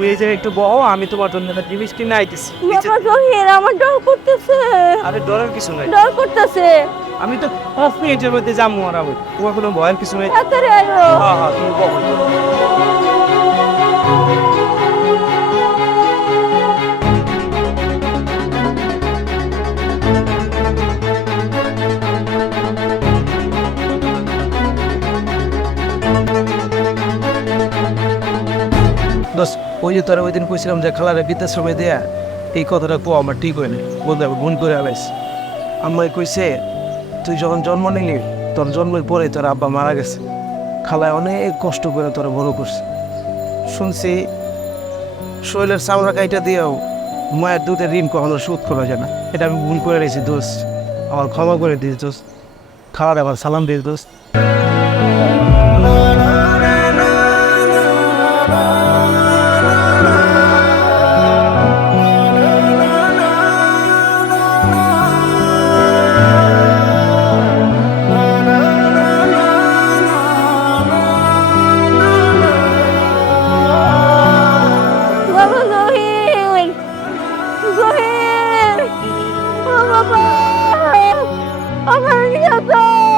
তুমি এই জায়গায় একটু বহো, আমি তোমার জন্য একটা জিনিস কিনে আইতেছি। বাবা জহির আমার ডর করতেছে, আরে ডরার কিছু নাই, ডর করতেছে। আমি তো 5 মিনিটের মধ্যে যাবো মারাবো, তোমার কোনো ভয়ের কিছু নেই। তাড়াতাড়ি আয়ো। হ্যাঁ হ্যাঁ, তুমি বহো। দোস্ত, ওই যে তোরা ওই দিন কইছিলাম যে খালারে বৃদ্ধাশ্রমে দেয়া, এই কথাটা কো আমার ঠিক হয় না, বলতে হবে ভুল করে আলাইস। আম্মাই কইছে তুই যখন জন্ম নিলি তোর জন্মের পরে তোর আব্বা মারা গেছে, খালায় অনেক কষ্ট করে তোরা বড় করছে। শুনছি শৈলের চামড়া কাইটা দিয়েও মায়ের দুধের ঋণ কখনো শোধ করা যায় না। এটা আমি ভুল করে রেখেছি দোস্ত, আমার ক্ষমা করে দিস দোস্ত, খালার আবার সালাম দিস দোস্ত। বাবা জহির, জহির, ও বাবা, আমার নিয়ে যাও।